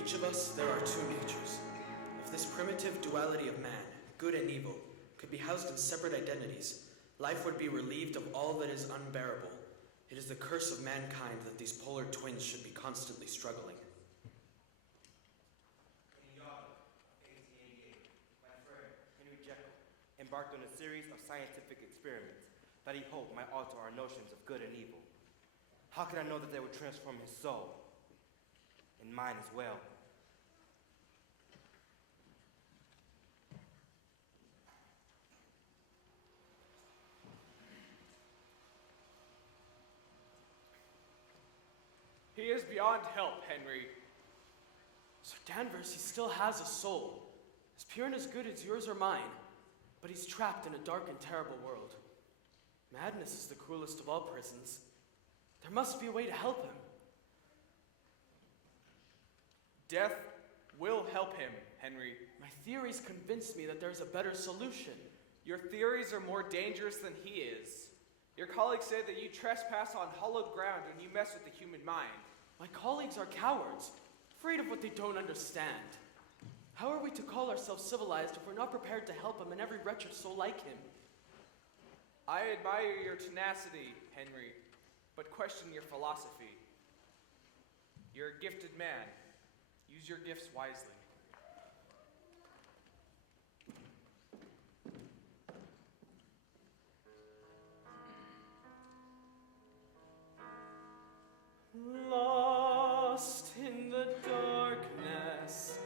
each of us, there are two natures. If this primitive duality of man, good and evil, could be housed in separate identities, life would be relieved of all that is unbearable. It is the curse of mankind that these polar twins should be constantly struggling. In the autumn of 1888, my friend, Jekyll, embarked on a series of scientific experiments that he hoped might alter our notions of good and evil. How could I know that they would transform his soul? And mine as well. He is beyond help, Henry. Sir Danvers, he still has a soul, as pure and as good as yours or mine, but he's trapped in a dark and terrible world. Madness is the cruelest of all prisons. There must be a way to help him. Death will help him, Henry. My theories convince me that there's a better solution. Your theories are more dangerous than he is. Your colleagues say that you trespass on hallowed ground when you mess with the human mind. My colleagues are cowards, afraid of what they don't understand. How are we to call ourselves civilized if we're not prepared to help him and every wretched soul like him? I admire your tenacity, Henry, but question your philosophy. You're a gifted man. Use your gifts wisely. Lost in the darkness,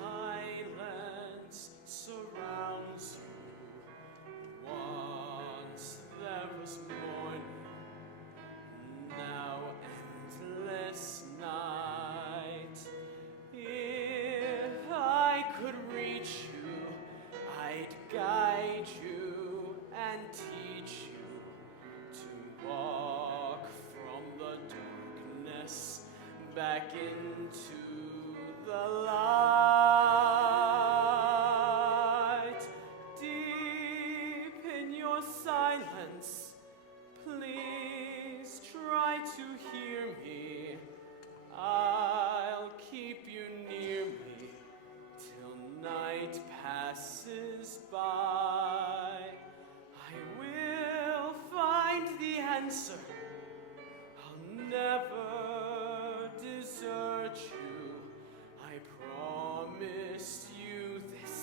silence surrounds you. Once there was morning, now endless night. If I could reach you, I'd guide you and teach you to walk from the darkness back into the light. Deep in your silence, please try to hear me. I'll keep you near me till night passes by. I will find the answer. I'll never desert you. I promise you this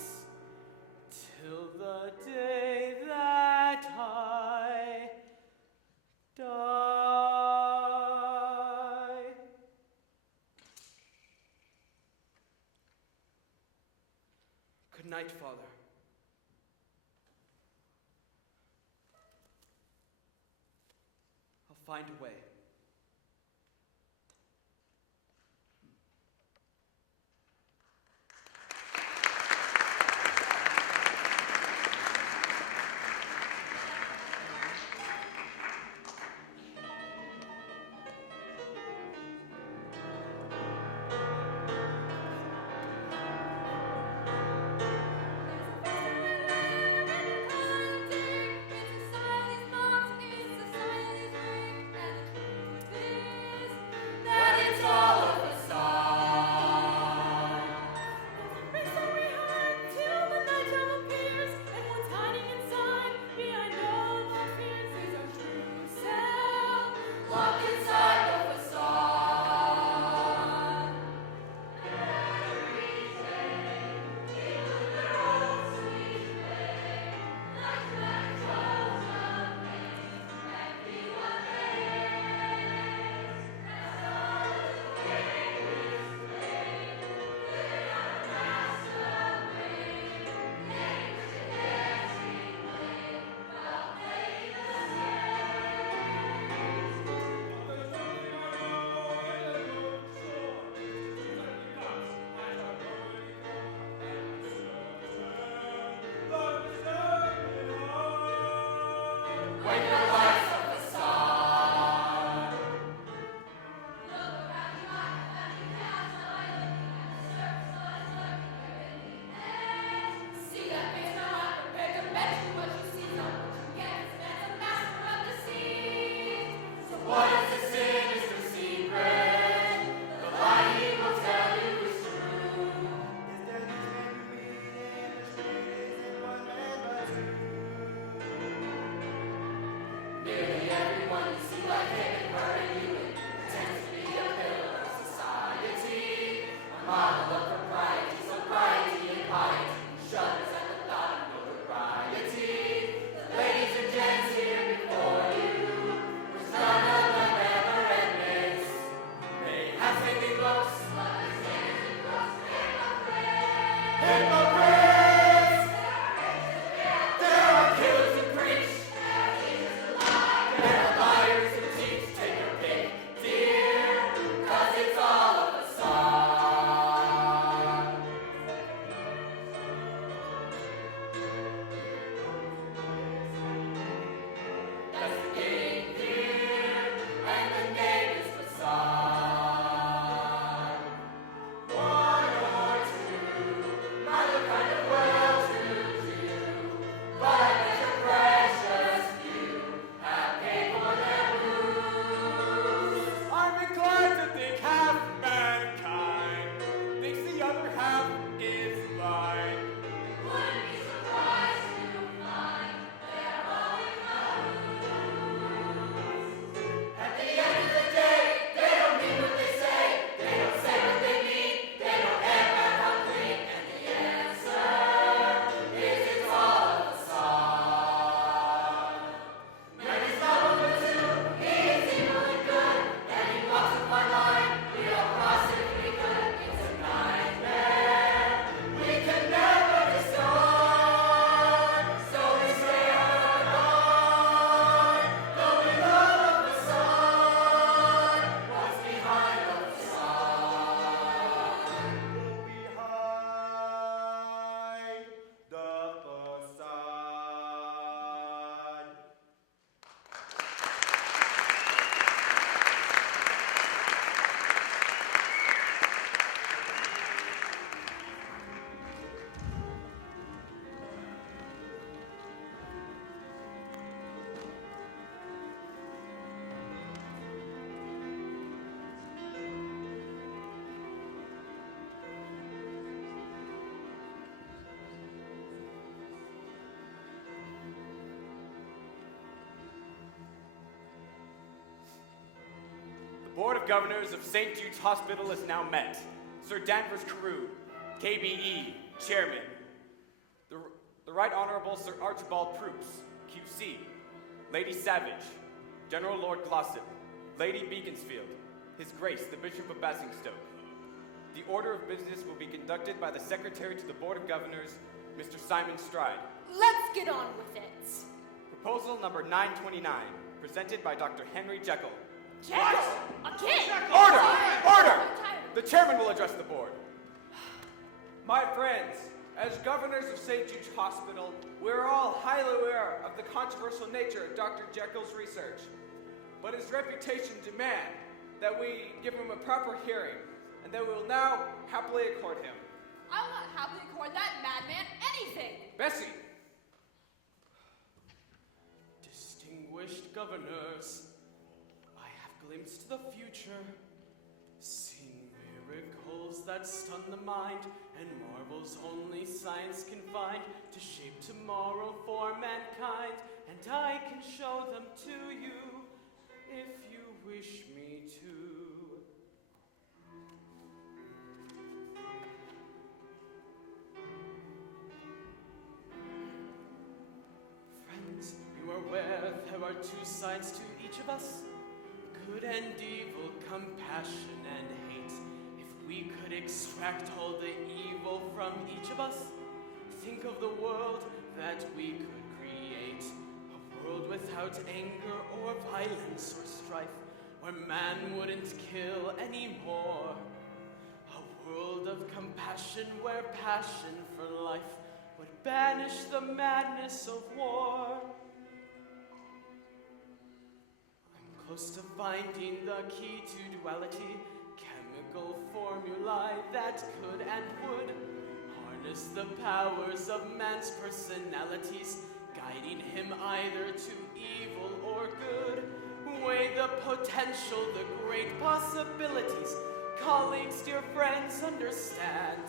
till the day that I die. Good night, Father. I'll find a way. The Board of Governors of St. Jude's Hospital is now met. Sir Danvers Carew, KBE, Chairman. The Right Honorable Sir Archibald Proops, QC. Lady Savage, General Lord Glossop, Lady Beaconsfield, His Grace the Bishop of Basingstoke. The order of business will be conducted by the Secretary to the Board of Governors, Mr. Simon Stride. Let's get on with it. Proposal number 929, presented by Dr. Henry Jekyll. Jekyll! A kid! Order! Order! I'm tired. The chairman will address the board. My friends, as governors of St. Jude's Hospital, we're all highly aware of the controversial nature of Dr. Jekyll's research. But his reputation demands that we give him a proper hearing, and that we will now happily accord him. I will not happily accord that madman anything! Bessie! Distinguished governors, I have glimpsed the future, seen miracles that stun the mind, and marvels only science can find to shape tomorrow for mankind, and I can show them to you if you wish me to. Friends, you are aware there are two sides to each of us, good and evil, compassion and hate. If we could extract all the evil from each of us, think of the world that we could create. A world without anger or violence or strife, where man wouldn't kill anymore. A world of compassion where passion for life would banish the madness of war. I'm close to finding the key to duality, chemical formulae that could and would harness the powers of man's personalities, guiding him either to evil or good. Weigh the potential, the great possibilities. Colleagues, dear friends, understand.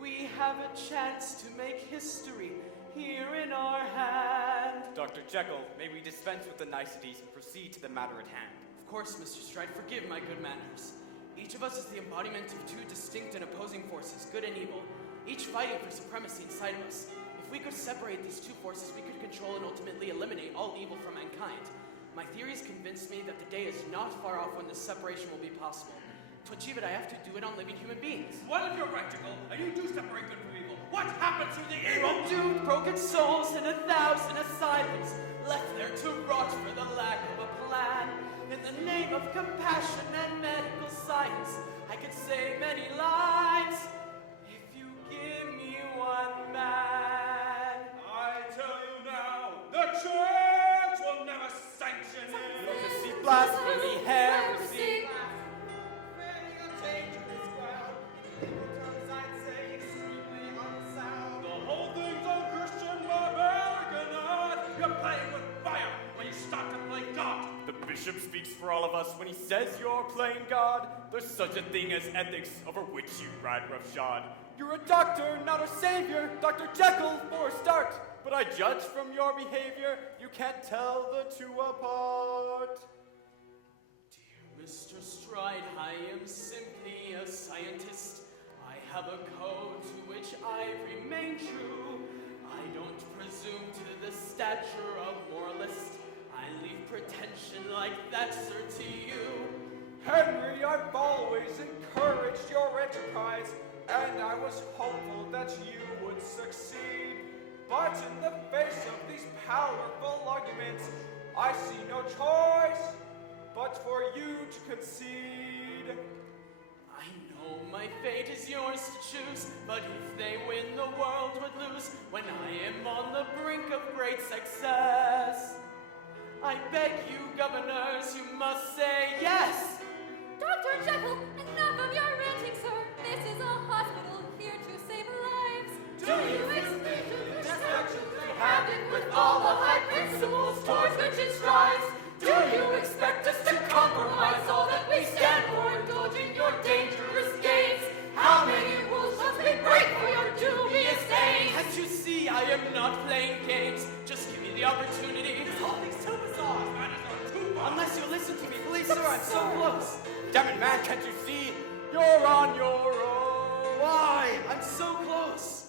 We have a chance to make history here in our hand. Dr. Jekyll, may we dispense with the niceties and proceed to the matter at hand? Of course, Mr. Stride, forgive my good manners. Each of us is the embodiment of two distinct and opposing forces, good and evil, each fighting for supremacy inside of us. If we could separate these two forces, we could control and ultimately eliminate all evil from mankind. My theories convince me that the day is not far off when this separation will be possible. To achieve it, I have to do it on living human beings. Well, if you're practical, and you do separate good from evil, what happens to the evil? Doomed, broken souls in 1,000 asylums, left there to rot for the lack of a plan. In the name of compassion and medical science, I could say many lives if you give me one man. I tell you now, the church will never sanction it. Heresy, blasphemy, heresy. The whole thing's unchristian, barbaric, and odd. You're playing with fire when you start to play God. The bishop speaks for all of us when he says you're playing God. There's such a thing as ethics over which you ride roughshod. You're a doctor, not a savior, Dr. Jekyll for a start. But I judge from your behavior, you can't tell the two apart. Dear Mr. Stride, I am simply a scientist. I have a code to which I remain true. I don't presume to the stature of moralist. I leave pretension like that, sir, to you. Henry, I've always encouraged your enterprise, and I was hopeful that you would succeed. But in the face of these powerful arguments, I see no choice but for you to concede. I know my fate is yours to choose, but if they win, the world would lose. When I am on the brink of great success, I beg you, governors, you must say yes. Dr. Jekyll, enough of your ranting, sir. This is a hospital here to save lives. Do you expect to have it with all the high principles towards which it strives? Do you expect us to compromise all that we stand for, indulging your dangerous games? How many rules must we break for your dubious aims? Can't you see I am not playing games? Just give me the opportunity. This whole thing's too bizarre. Unless you listen to me, please, sir, I'm so close. Damn it, man, can't you see? You're on your own. Why? I'm so close.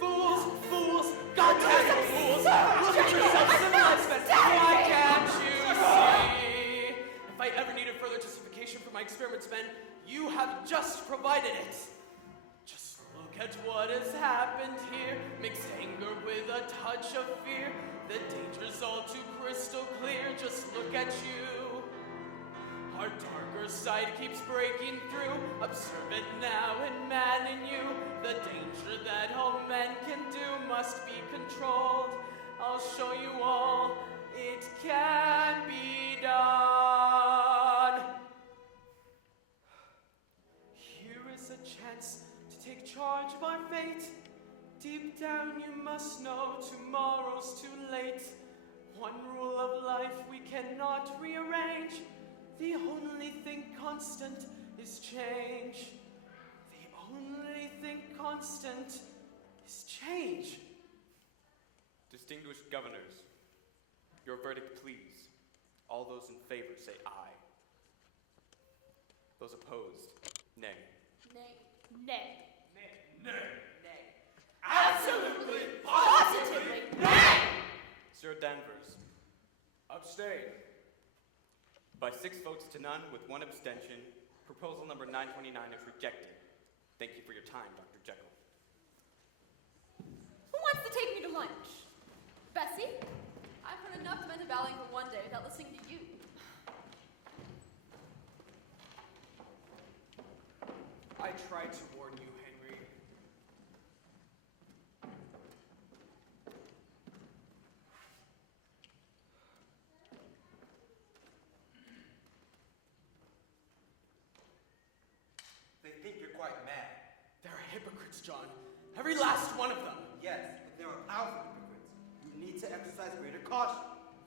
Fools, fools, goddamn fools! Look at yourself, civilized men. Why can't you see? If I ever needed further justification for my experiments, men, you have just provided it. Just look at what has happened here. Mix anger with a touch of fear. The danger's all too crystal clear. Just look at you. Our darker side keeps breaking through. Observe it now in man in you. The danger that all men can do must be controlled. I'll show you all it can be done. Here is a chance to take charge of our fate. Deep down you must know tomorrow's too late. One rule of life we cannot rearrange. The only thing constant is change. The only thing constant is change. Distinguished governors, your verdict, please. All those in favor say aye. Those opposed, nay. Nay. Nay. Nay. Absolutely, positively, nay! Sir Danvers, Abstain. by 6 votes to none with 1 abstention, proposal number 929 is rejected. Thank you for your time, Dr. Jekyll. Who wants to take me to lunch? Bessie? I've heard enough men battling for one day without listening to you. I tried to warn you, Henry. They think you're quite mad. They're hypocrites, John. Every last one of them. Yes, but there are thousands of hypocrites. You need to exercise greater caution.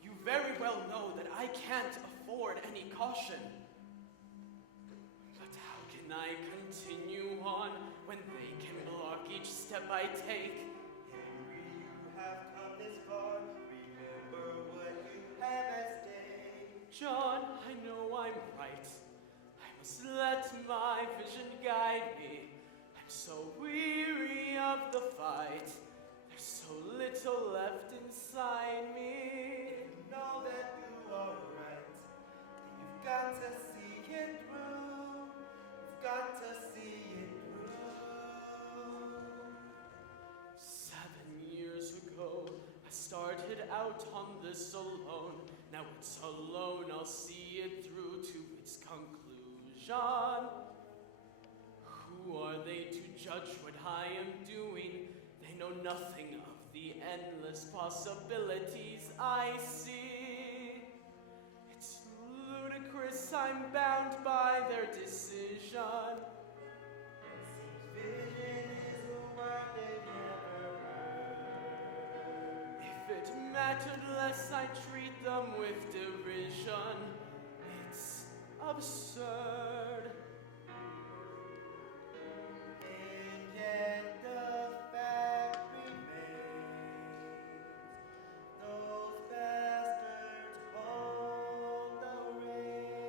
You very well know that I can't afford any caution. But how can I continue on when they can block each step I take? Henry, you have come this far. Remember what you have at stake. John, I know I'm right. I must let my vision guide me. I'm so weary of the fight. There's so little left inside me. Know that you are right. You've got to see it through. out on this alone. Now it's alone, I'll see it through to its conclusion. Who are they to judge what I am doing? They know nothing of the endless possibilities I see. It's ludicrous, I'm bound by their decision. If it mattered less, I treat them with derision. It's absurd. And yet the fact remains, those bastards hold the reins.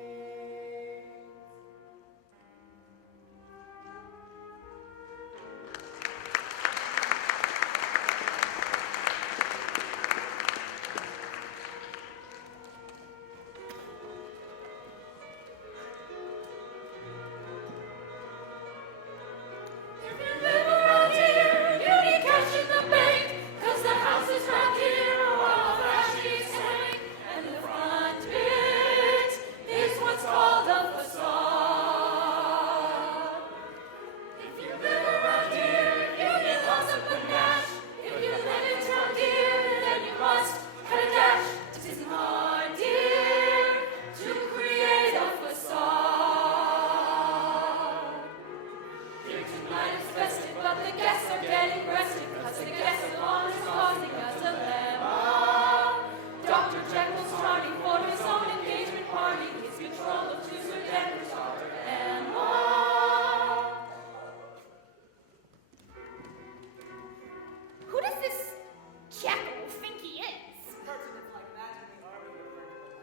If you live around here, you need cash in the bank, 'cause the houses round here are all flashy swank, and the front bit is what's called a facade. If you live around here, you need lots of panache. If you live in town, dear, then you must cut a dash. It isn't hard, dear, to create a facade. Here tonight is festive, but the guests are getting restive, 'cause the guest of honor is causing a dilemma. Dr. Jekyll's starting for his own engagement party. He's control of two Sir Danvers, daughter Emma. Who does this Jekyll think he is? Presidents like that in the army would bring to the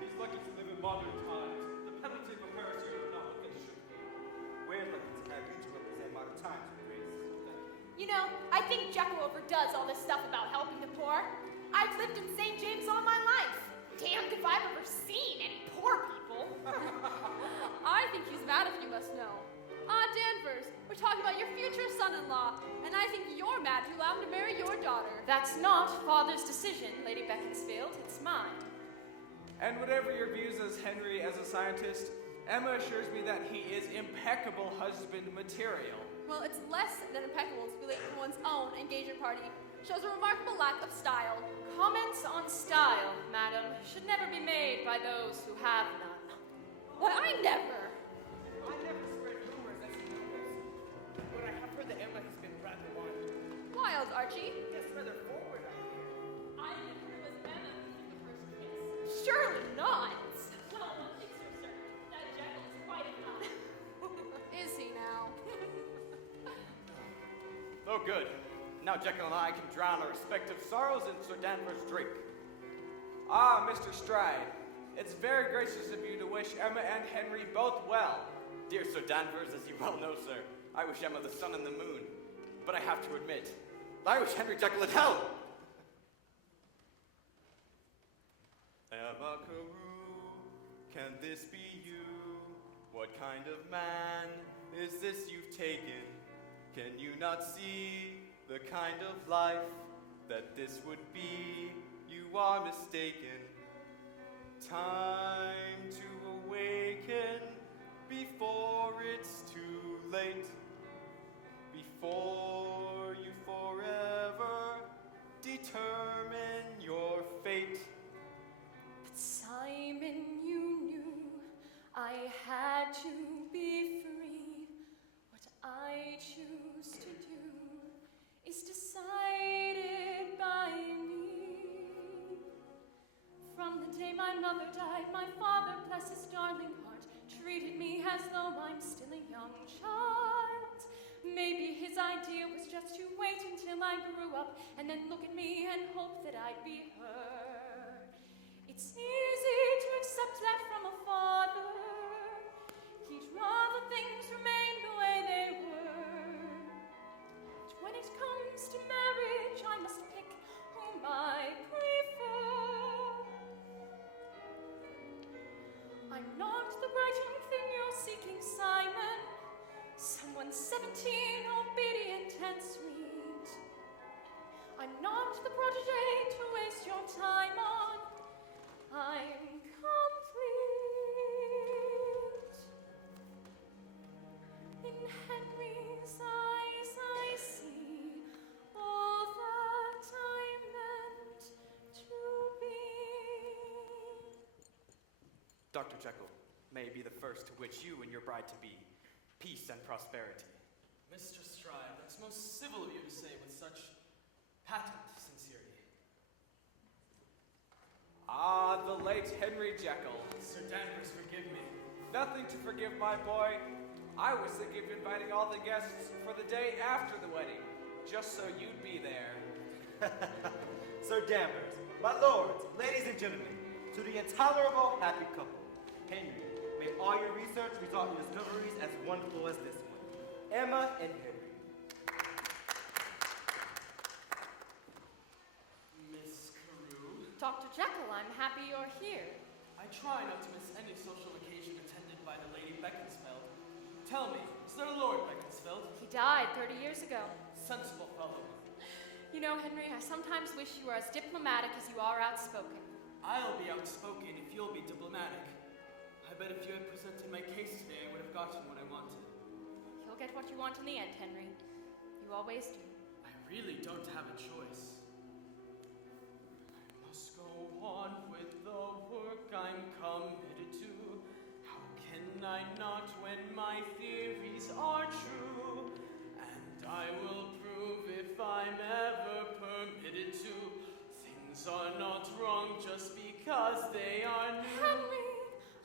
He's lucky to live in modern times. The penalty of a heresy is not what they should be. We're lucky to have you to represent modern times, Grace. You know, I think Jekyll overdoes all this stuff about helping the poor. I've lived in St. James all my life. Damned if I've ever seen any poor people. I think he's mad if you must know. Danvers, we're talking about your future son-in-law, and I think you're mad you allowed him to marry your daughter. That's not Father's decision, Lady Beaconsfield. It's mine. And whatever your views as Henry as a scientist, Emma assures me that he is impeccable husband material. Well, it's less than impeccable to be late for one's own engagement party. Shows a remarkable lack of style. Comments on style, madam, should never be made by those who have none. Why, I never. I never spread rumors as he knows, but I have heard that Emma has been rather wild. Wild, Archie. Yes, rather forward, I hear. I think it was Emma who took the first kiss. Surely not. Well, one thing's for certain, that Jekyll is quite a guy. Is he now? Oh, good. Now Jekyll and I can drown our respective sorrows in Sir Danvers' drink. Ah, Mr. Stride, it's very gracious of you to wish Emma and Henry both well. Dear Sir Danvers, as you well know, sir, I wish Emma the sun and the moon. But I have to admit, I wish Henry Jekyll in hell. Emma Carew, can this be you? What kind of man is this you've taken? Can you not see the kind of life that this would be? You are mistaken. Time to awaken before it's too late. Before you forever determine your fate. But Simon, you knew I had to be free. What I choose to do is decided by me. From the day my mother died, my father, bless his darling heart, treated me as though I'm still a young child. Maybe his idea was just to wait until I grew up and then look at me and hope that I'd be her. It's easy to accept that from a father. He'd rather things remain the way they were. But when it comes to marriage, I must pick whom I prefer. I'm not the bright young thing you're seeking, Simon. Someone 17, obedient and sweet. I'm not the protege to waste your time on. I'm complete. In Henry's eyes I see all that I meant to be. Dr. Jekyll, may it be the first to wish you and your bride-to-be peace and prosperity. Mr. Stride, that's most civil of you to say with such patent sincerity. Ah, the late Henry Jekyll. Sir Danvers, forgive me. Nothing to forgive, my boy. I was thinking of inviting all the guests for the day after the wedding, just so you'd be there. Sir Danvers, my lords, ladies and gentlemen, to the intolerable happy couple, Henry, may all your research result in discoveries as wonderful as this one. Emma and Henry. Miss Carew? Dr. Jekyll, I'm happy you're here. I try not to miss any social occasion attended by the Lady Beaconsfield. Tell me, is there a Lord Beaconsfield? He died 30 years ago. Sensible fellow. You know, Henry, I sometimes wish you were as diplomatic as you are outspoken. I'll be outspoken if you'll be diplomatic. I bet if you had presented my case today, I would have gotten what I wanted. You'll get what you want in the end, Henry. You always do. I really don't have a choice. I must go on with the work I'm committed to. How can I not when my theories are true? And I will prove if I'm ever permitted to. Things are not wrong just because they are new. Henry,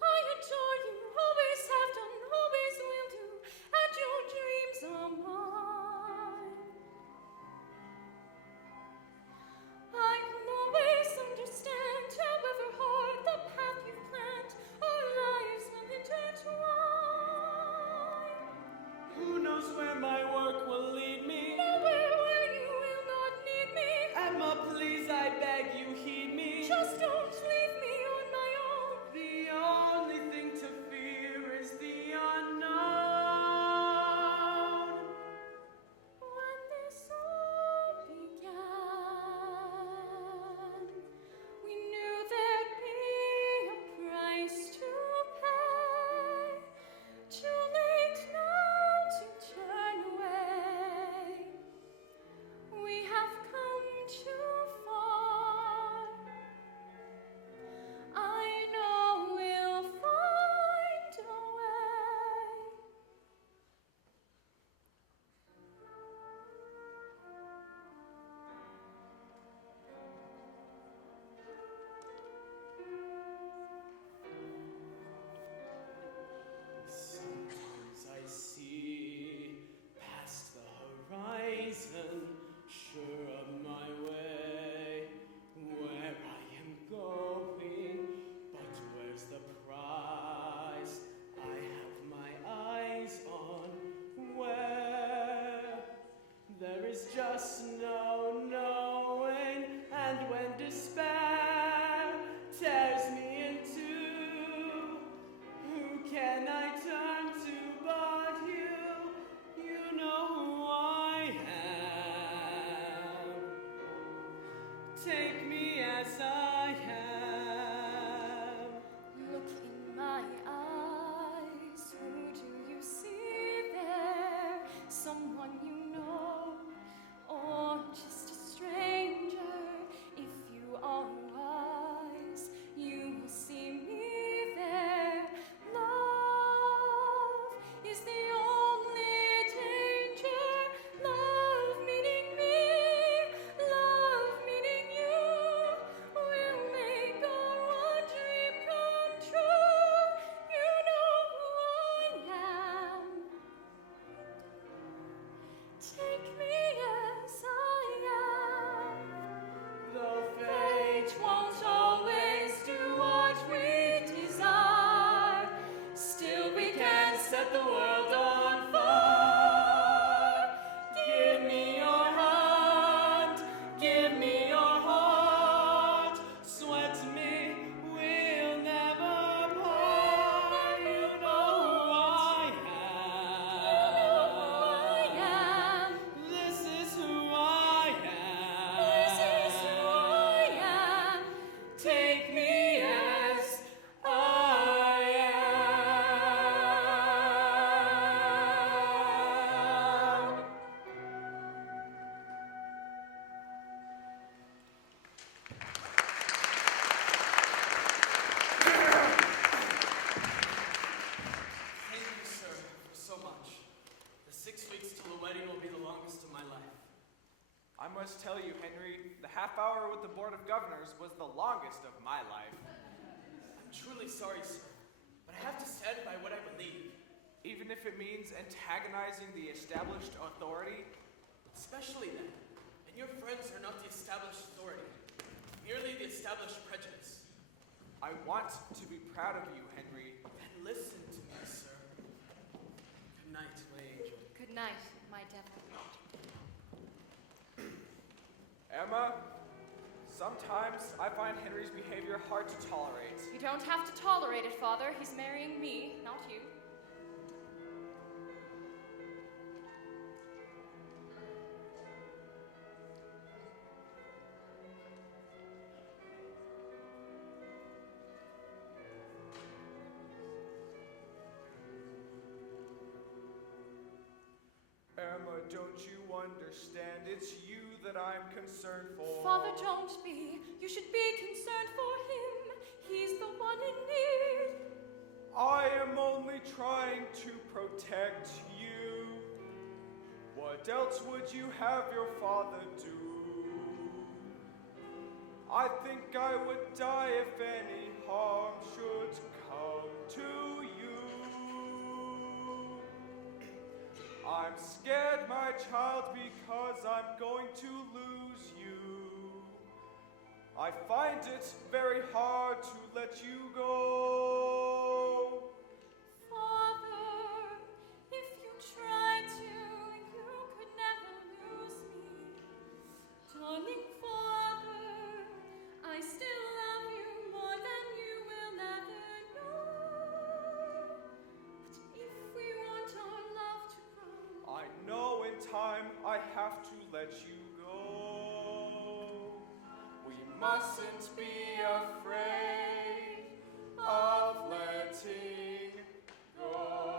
I adore you, always have done, always will do, and your dreams are mine. I can always understand, however hard the path you've planned, our lives will intertwine. Who knows where my work will lead me? Nowhere where you will not need me. Emma, please, I beg you, heed me. Just don't leave me on my own. The only thing to fear is the unknown. When this all began, we knew there'd be a price to pay. Too late now to turn away. We have come too far. I know we'll find a way. Sometimes I see past the horizon, sure of my way, where I am going, but where's the prize I have my eyes on? Where there is just no knowing, and when despair tears me in two, who can I turn to but you? You know who I am. Take me as I am. Look in my eyes. Who do you see there? Someone you know, or just a stranger? If you are wise, you will see me there. Love is the only danger. Love meaning me, love meaning you. We'll make our one dream come true. You know who I am. Take me as I am. Though Fate won't always do what we desire, still we can set the world on fire. Give me your hand, give me your heart, sweat me, we'll never part. You know who I am. I am. This is who I am. must tell you, Henry, the half hour with the Board of Governors was the longest of my life. I'm truly sorry, sir, but I have to stand by what I believe. Even if it means antagonizing the established authority? Especially then. And your friends are not the established authority, merely the established prejudice. I want to be proud of you, Henry. Then listen to me, sir. Good night, my angel. Good night, my devil. Emma, sometimes I find Henry's behavior hard to tolerate. You don't have to tolerate it, Father. He's marrying me, not you. Emma, don't you understand? It's you that I'm concerned for. Father, don't be. You should be concerned for him. He's the one in need. I am only trying to protect you. What else would you have your father do? I think I would die if any harm should come to you. I'm scared, my child, because I'm going to lose you. I find it very hard to let you go. Father, if you try to, you could never lose me. Darling Father, I still love you more than you will ever know. But if we want our love to grow, I know in time I have to let you go. We mustn't be afraid of letting go.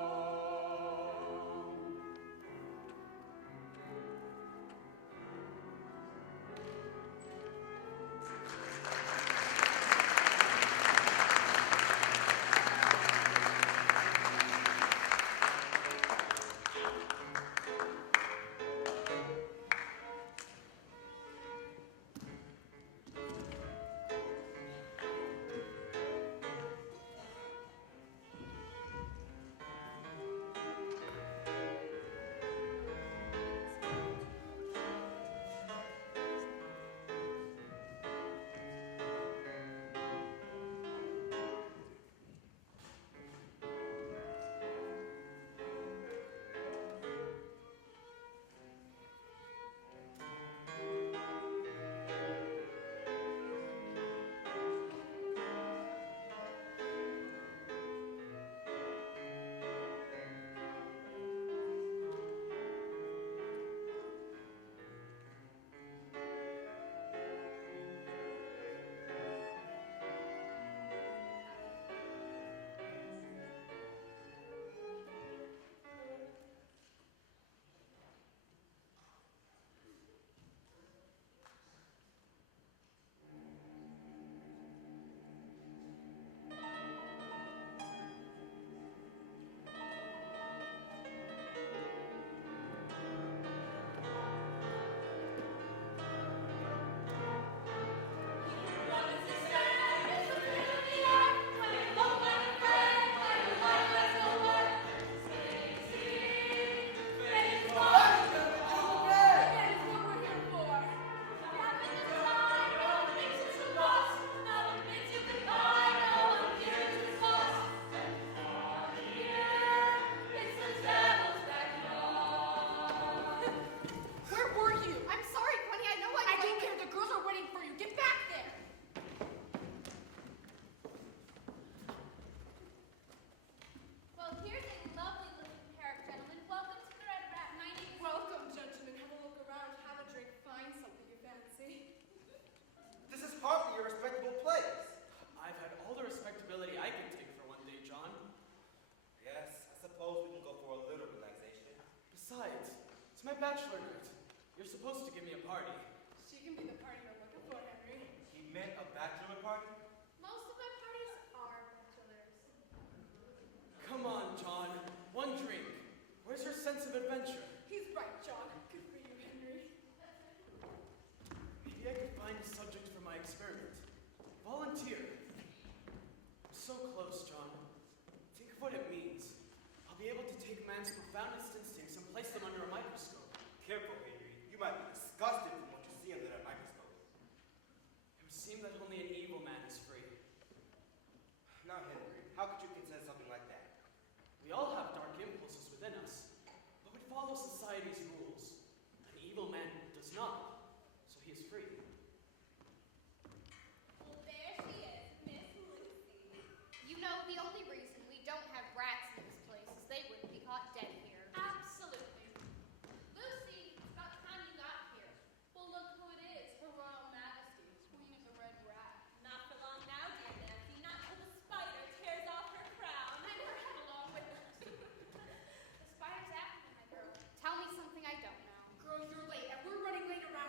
my bachelor night. You're supposed to give me a party. She can be the party you're looking for, Henry. He meant a bachelor party? Most of my parties are bachelors. Come on, John. One drink. Where's your sense of adventure? He's right, John. Good for you, Henry. man's profoundest instincts and place them under a microscope. Careful, Henry. You might be disgusted from what you see under that microscope. It would seem that only an evil man is free. Now, Henry, how could you contend something like that? We all have dark impulses within us, but we follow society's rules. An evil man does not, so he is free. Well, there she is, Miss Lucy. You know, the only reason we don't have rats in this place is they wouldn't be caught dead here. Absolutely. Lucy, it's about time you got here. Well, look who it is, Her Royal Majesty, Queen of the Red Rat. Not for long now, dear Nancy, not till the spider tears off her crown. And her head along with her. The spider's after me, my girl. Tell me something I don't know. Girl, you're late, and we're running late around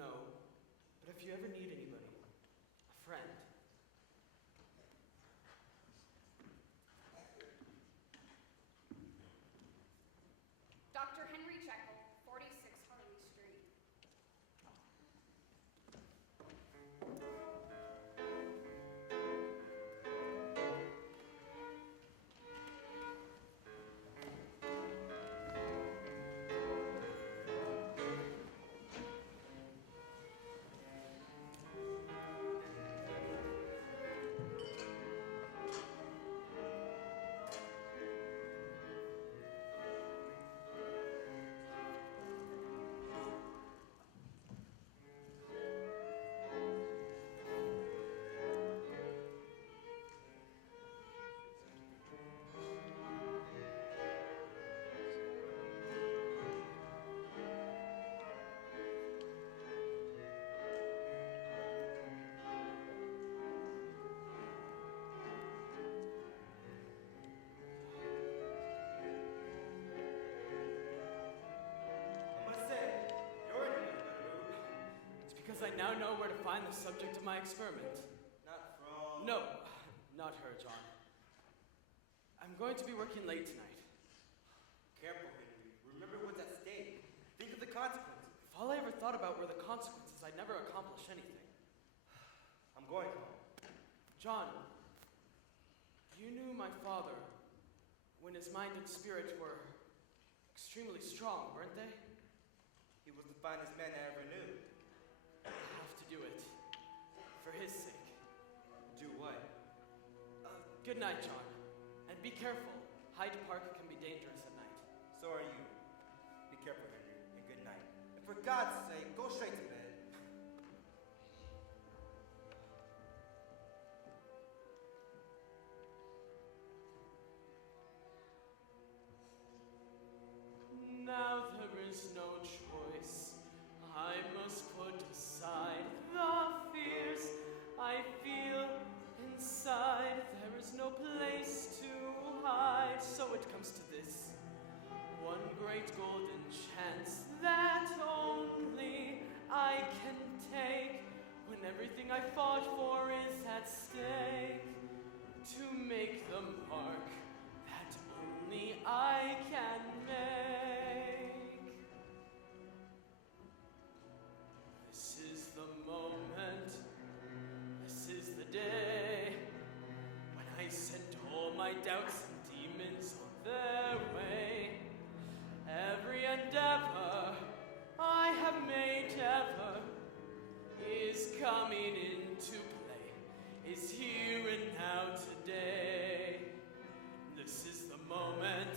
No, but if you ever need anybody, a friend. Dr. Henry Jekyll, 46 Harley Street. I must say, you're in a much better mood. It's because I now know where to find the subject of my experiment. Not from... No, not her, John. I'm going to be working late tonight. Careful, Henry. Remember what's at stake. Think of the consequences. If all I ever thought about were the consequences, I'd never accomplish anything. I'm going home. John, you knew my father when his mind and spirit were extremely strong, weren't they? He was the finest man I ever knew. I have to do it. For his sake. Do what? Good night, John. And be careful. Hyde Park can be dangerous at night. So are you. Be careful, Henry, and good night. And for God's sake, go straight to bed. Now there is no choice. I must put aside the fears I feel inside. There is no place to hide. So it comes to this one great golden chance that only I can take when everything I fought for is at stake. To make the mark that only I can make. This is the moment, this is the day when I send all my doubts and demons on their way. Every endeavor I have made ever is coming into play, is here and now today. This is the moment,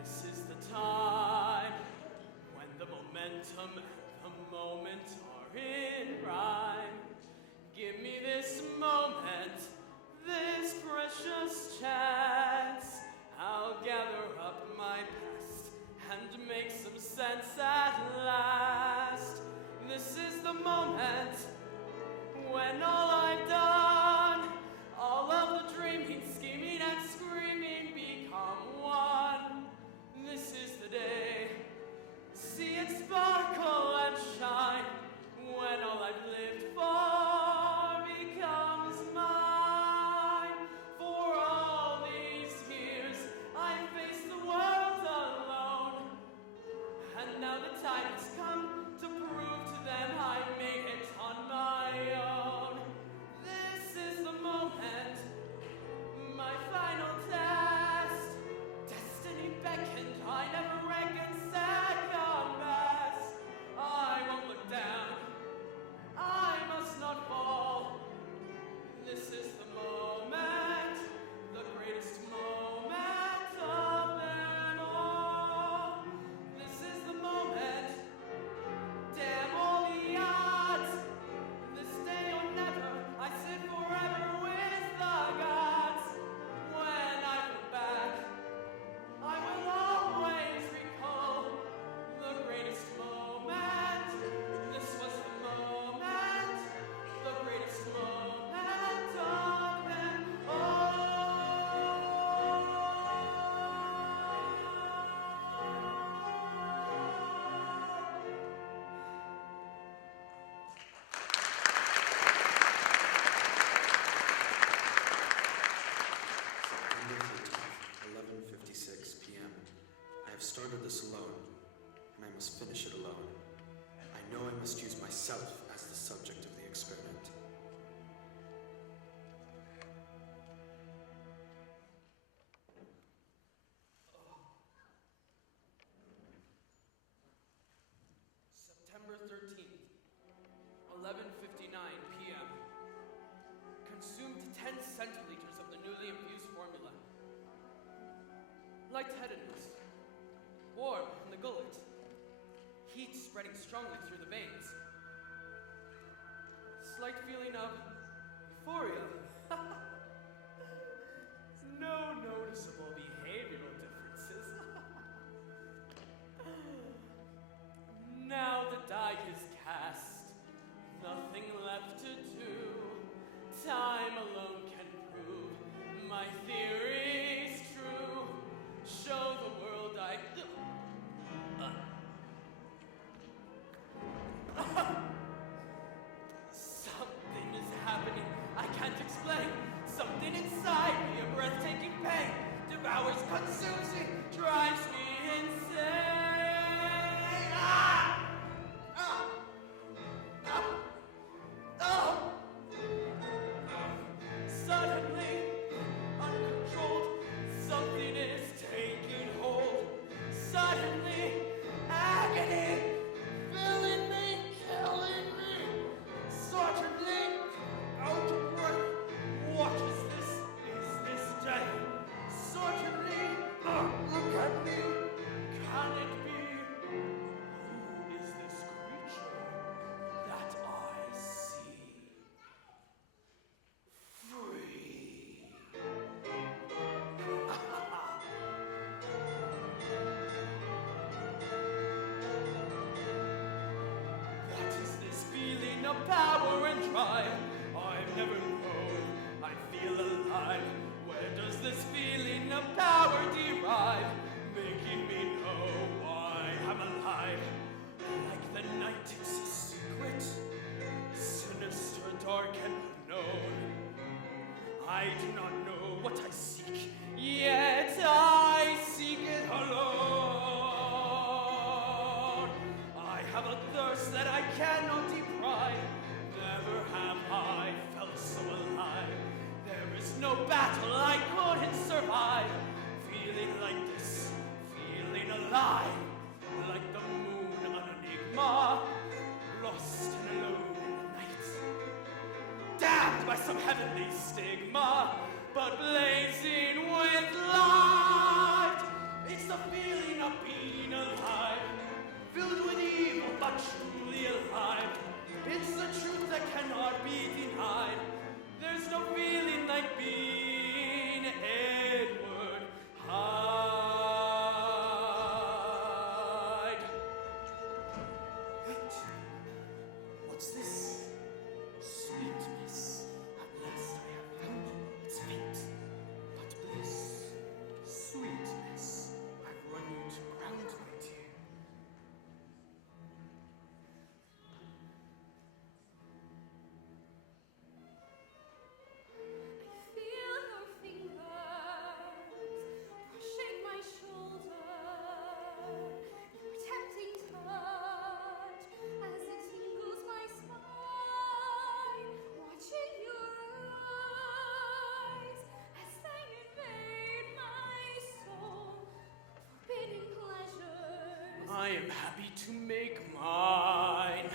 this is the time, when the momentum and the moment are in rhyme. Give me this moment, this precious chance. I'll gather up my past and make some sense at last. This is the moment when all I've done, all of the dreaming, scheming, and screaming become one. This is the day, see it sparkle and shine, when all I've lived for becomes mine. For all these years, I faced the world alone, and now the time has come to prove to them I made it on my own. This is the moment, my final test. Destiny beckoned, I never reckoned second best. I won't look down, I must not fall. This is the moment, the greatest moment of them all. This is the moment, have started this alone, and I must finish it alone. I know I must use myself as the subject of the experiment. September 13th, 11:59 p.m. Consumed 10 centiliters of the newly infused formula. Lightheadedness. Warm in the gullet. Heat spreading strongly through the veins. Slight feeling of euphoria. No noticeable behavioral differences. Now the die is cast, nothing left to do. Time alone can prove my theory's true. Show the world Something is happening I can't explain. Something inside me, a breathtaking pain, devours, consumes me, drives me insane. Ah! Ah! Ah! Ah! Suddenly, uncontrolled, something is taking hold. Suddenly, agony, filling me, killing me. Suddenly, out of breath. What is this? Is this death? Suddenly, look at me. Can it be? Who is this creature that I see? Free. What is this feeling of power and drive? I've never known. I feel alive. Where does this feeling of power derive? Making me know why I'm alive. Like the night, it's a secret, sinister, dark, and unknown. I do not know what I seek, yet I seek it alone. I have a thirst that I cannot deprive. Never have I felt so alive. There is no battle I couldn't survive. Feeling like this, feeling alive. Like the moon, an enigma, lost and alone in the night. Damned by some heavenly stigma, but blazing with light. It's the feeling of being alive, filled with evil but truly alive. It's the truth that cannot be denied. There's no feeling like being Edward Hyde. Wait, what's this? Sweetness. At last I have found it. It's fate, but bliss. Sweetness. I've run you to ground, my dear. Feel her fingers brushing my shoulder, your tempting touch as it tingles my spine. Watching your eyes as they invade my soul, forbidden pleasures. I am happy to make mine.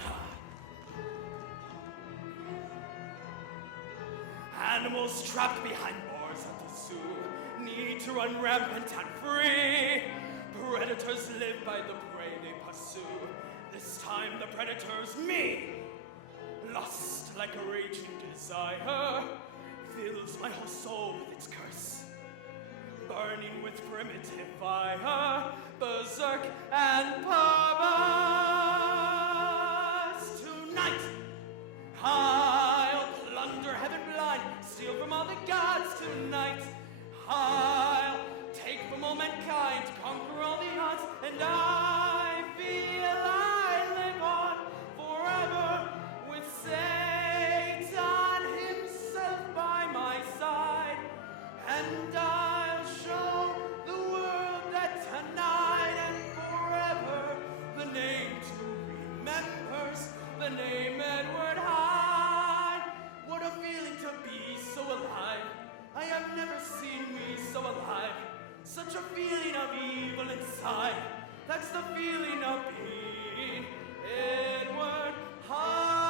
Animals trapped behind bars at the zoo need to run rampant and free. Predators live by the prey they pursue. This time the predator's me. Lust like a raging desire fills my whole soul with its curse. Burning with primitive fire, berserk and perverse. Tonight, I'll plunder heaven blind, steal from all the gods tonight. I'll take from all mankind, conquer all the odds, and I feel I live on forever with Satan himself by my side. And I'll show the world that tonight That's the feeling of being inward Hyde.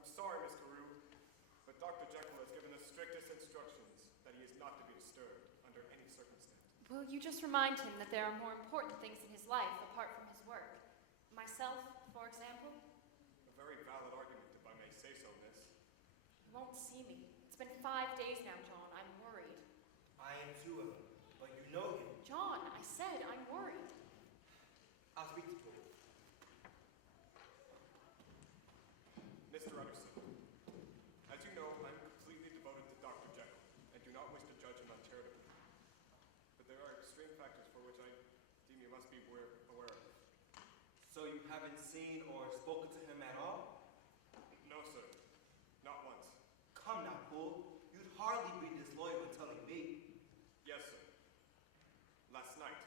I'm sorry, Miss Carew, but Dr. Jekyll has given the strictest instructions that he is not to be disturbed under any circumstance. Will you just remind him that there are more important things in his life apart from his work? Myself, for example? A very valid argument, if I may say so, miss. He won't see me. It's been 5 days now, John. I'm worried. I am too, but you know him. John, I said I'm worried. I'll speak to Paul. Mr. Utterson, as you know, I'm completely devoted to Dr. Jekyll and do not wish to judge him uncharitably. But there are extreme factors for which I deem you must be aware of. So you haven't seen or spoken to him at all? No, sir. Not once. Come now, Paul. You'd hardly be disloyal in telling me. Yes, sir. Last night,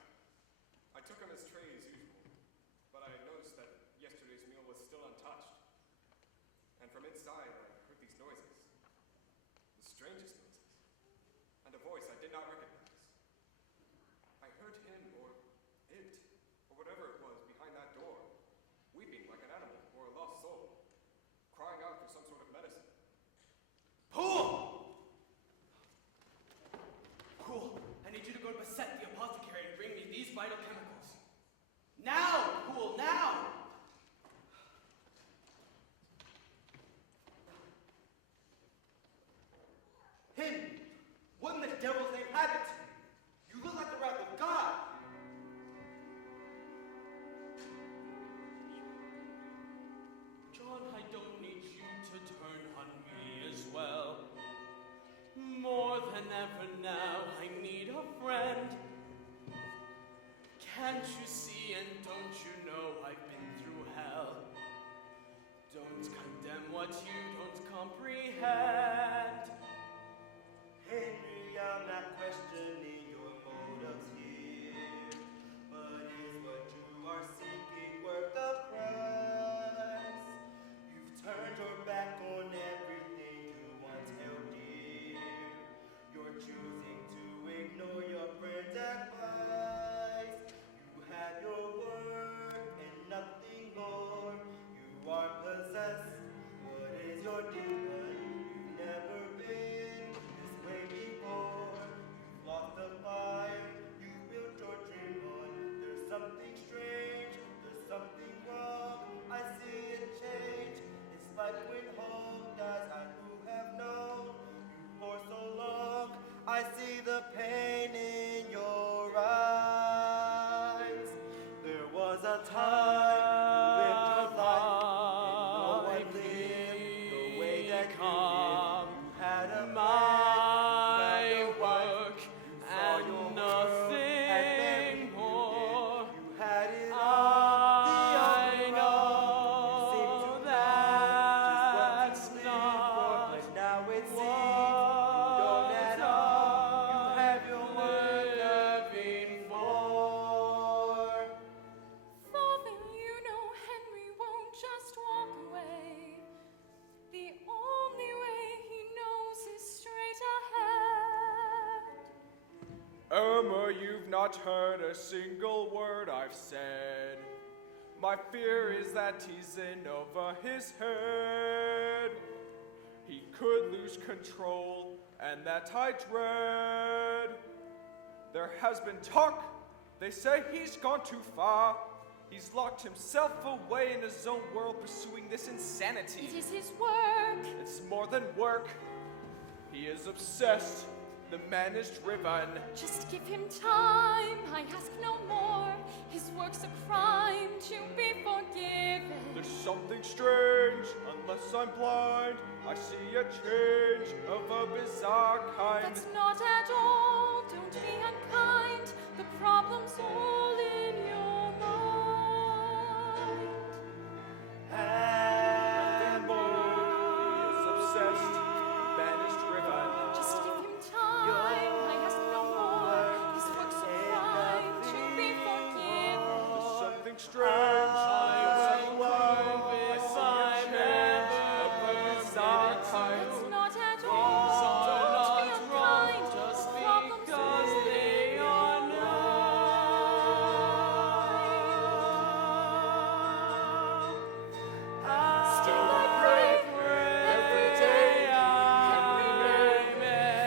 I took him his tray as usual, but I noticed that yesterday's meal was still untouched. And from inside, I heard these noises. The strangest noises. And a voice I did not recognize. I heard him, or it, or whatever it was, behind that door, weeping like an animal or a lost soul, crying out for some sort of medicine. Poole! Poole, I need you to go to Bassett, the apothecary, and bring me these vital chemicals. Now, Poole, now! Him! What in the devil's name happened to you? You look like the wrath of God! John, I don't need you to turn on me as well. More than ever now, I need a friend. Can't you see and don't you know I've been through hell? Don't condemn what you don't comprehend. Henry, I'm not questioning your motives here, but is what you are seeking worth the price? You've turned your back on everything you once held dear. You're choosing to ignore your friend's advice. You have your word and nothing more. You are possessed. What is your demon? You've never been this way before. You've lost the fire. You built your dream on. There's something strange. There's something wrong. I see it change. It's like when hope dies. I who have known you for so long. I see the pain in your eyes. There was a time you lived your life, and no one lived the way that you did. You had a My plan, work you saw your and world had buried nothing you. more. You had it all, I the overall. You seemed know to know just what that's to live for, not but now it seems you don't at all. You have your work living for. Father, you know Henry won't just walk away. The only way he knows is straight ahead. Irma, you've not heard a single word I've said. My fear is that he's in over his head. He could lose control, and that I dread. There has been talk, they say he's gone too far. He's locked himself away in his own world, pursuing this insanity. It is his work. It's more than work. He is obsessed. The man is driven. Just give him time, I ask no more. His work's a crime to be forgiven. There's something strange, unless I'm blind. I see a change of a bizarre kind. That's not at all, don't be unkind. The problem's all in your mind. Nothing more. He is obsessed. Man is driven. Just give him time, I ask no more. His work's a crime to be forgiven. There's something strange, unless I'm blind. I see a change of a bizarre kind. That's not at all, don't be unkind. Just The problem's because all they are Still I pray every day. Every man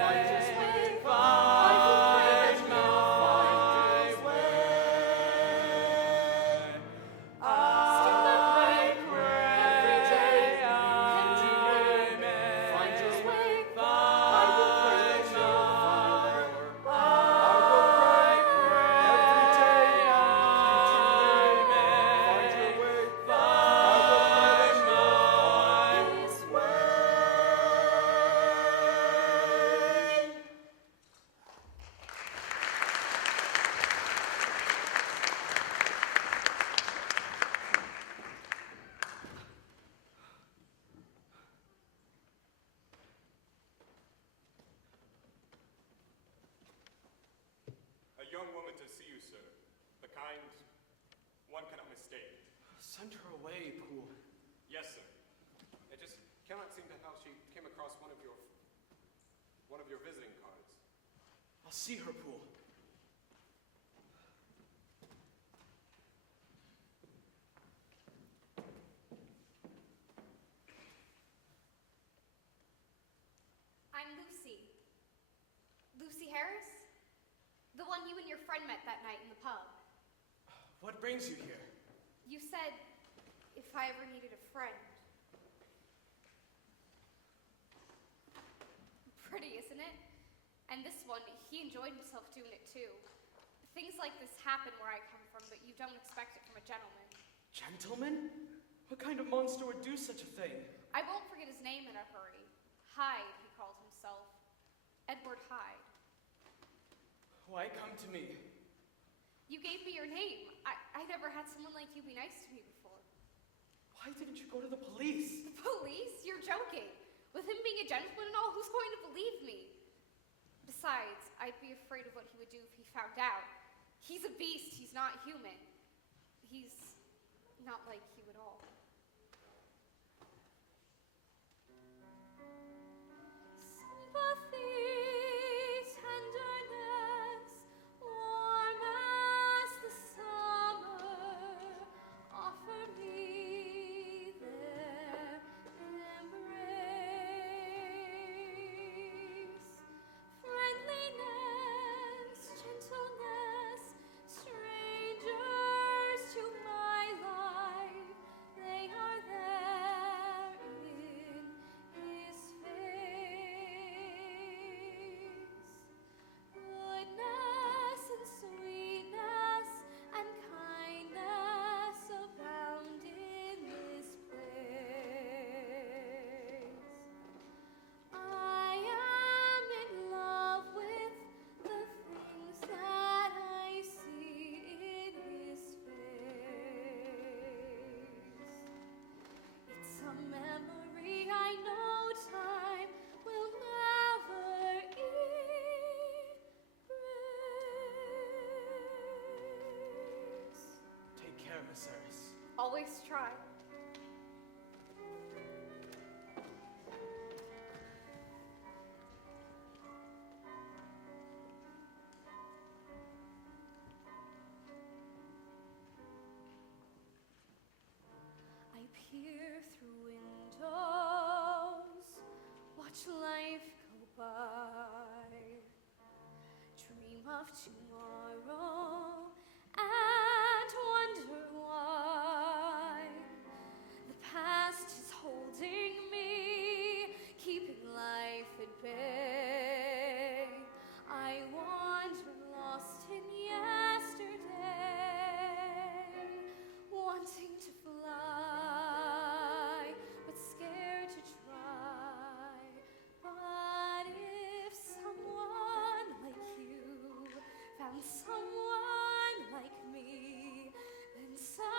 find his way. Find I will pray that my he'll find his way. Still I pray every day. Every man find his way. I will pray that he'll find his way. A young woman to see you, sir. The kind one cannot mistake. Send her away, Poole. Yes, sir. I just cannot seem to how she came across one of your visiting cards. I'll see her, Poole. I'm Lucy. Lucy Harris? The one you and your friend met that night in the pub. What brings you here? You said if I ever needed a friend. Pretty, isn't it? And this one, he enjoyed himself doing it too. Things like this happen where I come from, but you don't expect it from a gentleman. Gentleman? What kind of monster would do such a thing? I won't forget his name in a hurry. Hyde, he called himself. Edward Hyde. Why come to me? You gave me your name. I never had someone like you be nice to me before. Why didn't you go to the police? The police? You're joking. With him being a gentleman and all, who's going to believe me? Besides, I'd be afraid of what he would do if he found out. He's a beast. He's not human. He's not like you at all. Sympathy, tenderness, warm as the summer, offer me their embrace. Friendliness, gentleness, strangers to my life, they are there in his face. Goodness and sweetness and kindness abound in this place. I am in love with the things that I see in his face. It's a memory I know time will never erase. Take care, Miss Harris. Always try. peer through windows, watch life go by, dream of tomorrow and wonder why the past is holding me, keeping life at bay. I wander lost in yesterday, wanting to fly, but scared to try. But if someone like you found someone like me, then suddenly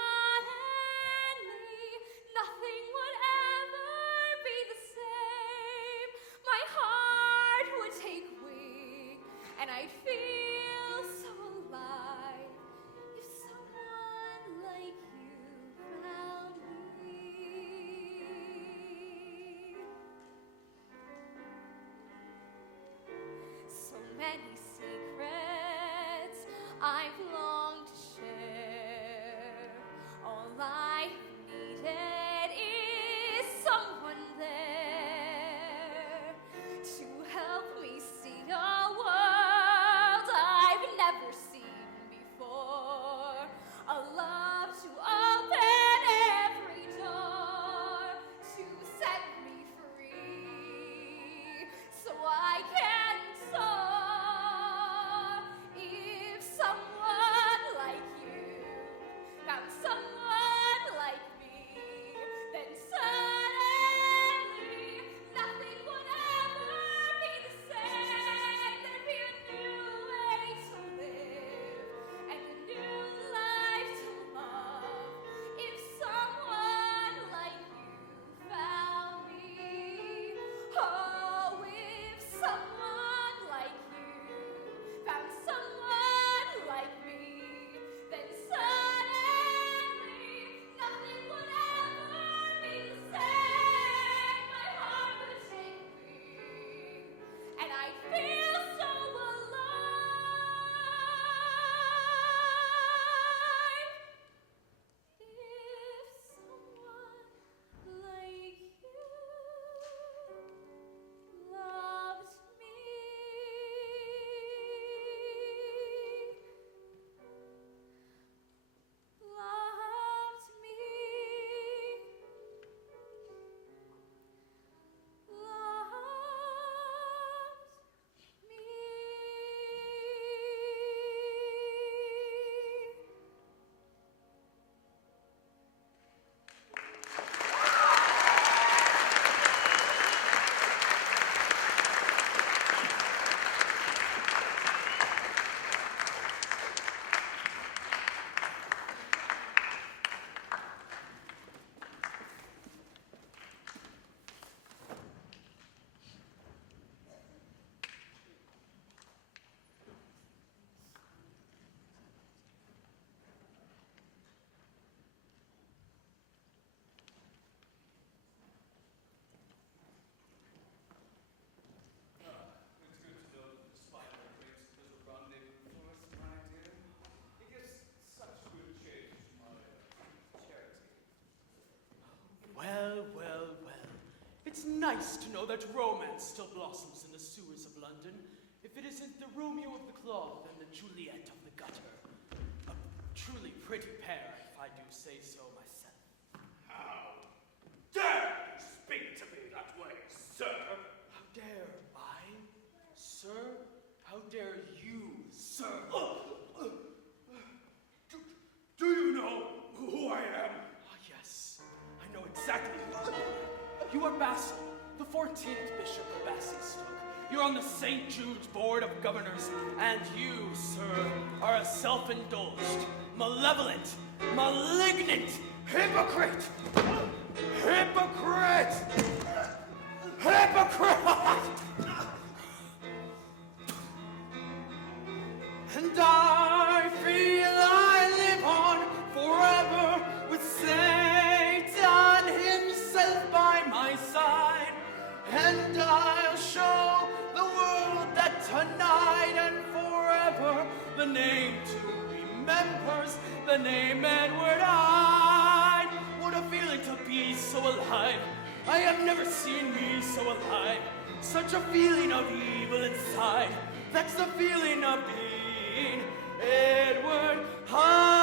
nothing would ever be the same. My heart would take wing, and I'd feel so alive if someone like you found me. So many secrets I've longed to share. All I've needed is someone there to help me see a world I've never seen before. A love to open every door, to set me free, so I can soar. If someone like you found someone like me, then suddenly nothing would ever be the same. There'd be a new way to live and a new life to love. If someone like you found me, oh, if someone like you found someone like me, then suddenly nothing would ever be the same. My heart would take wing, and I'd feel so alive. If someone like you loved me. Loved me. Loved me. It's good to know that despite our claims there's a rendezvous for us, my dear. It gives such good change to my charity. Well, well, well. It's nice to know that romance still blossoms in the sewers of London. If it isn't the Romeo of the cloth and the Juliet of the gutter. A truly pretty pair, if I do say so myself. How dare you speak to me that way, sir? How dare I, sir? How dare you, sir? Do you know who I am? Ah, yes, I know exactly who you are. You are Basil, the 14th Bishop of Basingstoke. You're on the St. Jude's Board of Governors, and you, sir, are a self-indulged, malevolent, malignant hypocrite! Hypocrite! Hypocrite! And I feel I live on forever with Satan himself by my side. And I'll show the world that tonight and forever the name to remember's the name Edward Hyde. What a feeling to be I have never seen me so alive. Such a feeling of evil inside. That's the feeling of being Edward Hyde.